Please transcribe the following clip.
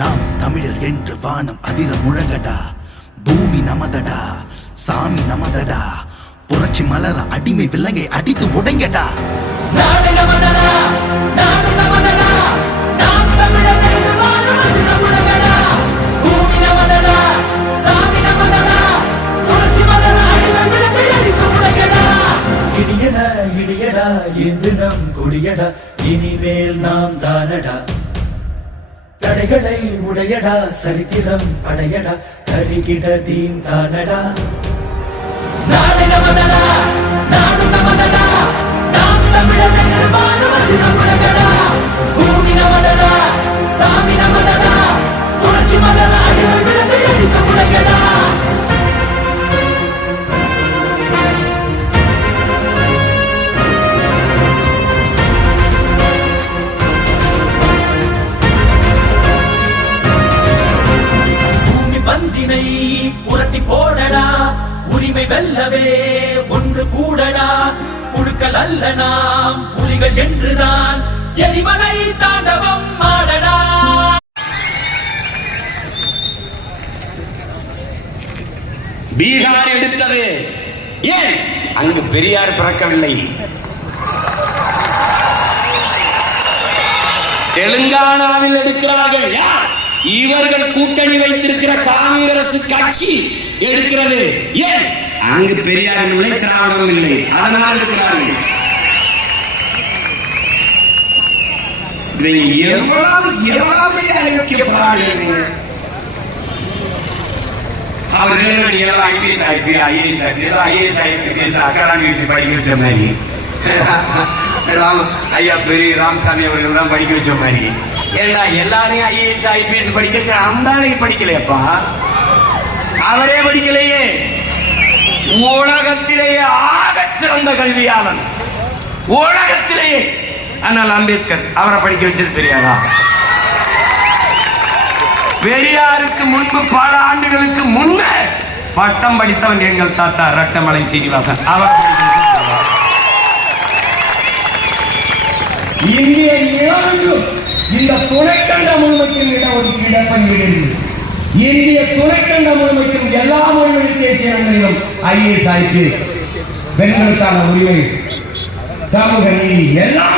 நாம் தமிழர் என்று வானம் அதிர முழங்கடா. பூமி நமதடா, சாமி நமதடா. புரட்சி மலர அடிமை விலங்கை அடித்து உடைங்கடா. நாடு நமதடா, நாடு நமதடா. நாம் தமிழர் என்று வானம் அதிர முழங்கடா. பூமி நமதடா, சாமி நமதடா. புரட்சி மலர அடிமை விலங்கை அடித்து உடைங்கடா. இடியடா இடியடா இது நம் கொடியடா, இனிமேல் நாம் தானடா. தடைகளை உடையடா, சரித்திரம் படையடா, கருகிட தீம் தானடா. நாடு நமதடா, நாடு நமதடா. நாம் தமிழர் என்று வானம் அதிர முழங்கடா. பூமி நமதடா, சாமி நமதடா. புரட்சி மலர அடிமை விலங்கை அடித்து உடைங்கடா. பந்தினை புரட்டி போடடா, உரிமை வெல்லவே ஒன்று கூடடா. புழுக்கள் அல்ல நாம் புலிகள் என்றுதான் எரிமலை தாண்டவம் ஆடடா. பீகார் எடுத்தது ஏன்? அங்கு பெரியார் பிறக்கவில்லை. தெலுங்கானாவில் எடுக்கிறார்கள் யார்? இவர்கள் கூட்டணி வைத்திருக்கிற காங்கிரஸ் கட்சி எடுக்கிறது ஏன்? அங்கு பெரியார் இல்லை, திராவிடம் இல்லை, அதனால் எடுக்கிறார்கள். ஐயா பெரிய ராமசாமி அவர்கள் தான் படிக்க வச்ச மாதிரி எல்லாரையும் ஐஏஎஸ் ஐபிஎஸ் படிக்க வச்ச அந்தாலையும் படிக்கலையப்பா, அவரே படிக்கலையே. உலகத்திலேயே ஆக சிறந்த கல்வியாளன் உலகத்திலேயே ஆனால் அம்பேத்கர், அவரை படிக்க வச்சது பெரியாரா? பெரியாருக்கு முன்பு பல ஆண்டுகளுக்கு முன்னே பட்டம் படித்தவன் எங்கள் தாத்தா ரட்டமலை சீனிவாசன், அவர் இந்திய இந்த துணைக்கண்ட முழுமைக்கும் இடஒதுக்கீடு பங்கிடுகிறது. இந்திய துணைக்கண்ட முழுமைக்கும் எல்லா மொழிவழி தேசியங்களிலும் ஐஏஎஸ் ஐபிஎஸ் பெண்களுக்கான உரிமை, சமூக நீதி எல்லா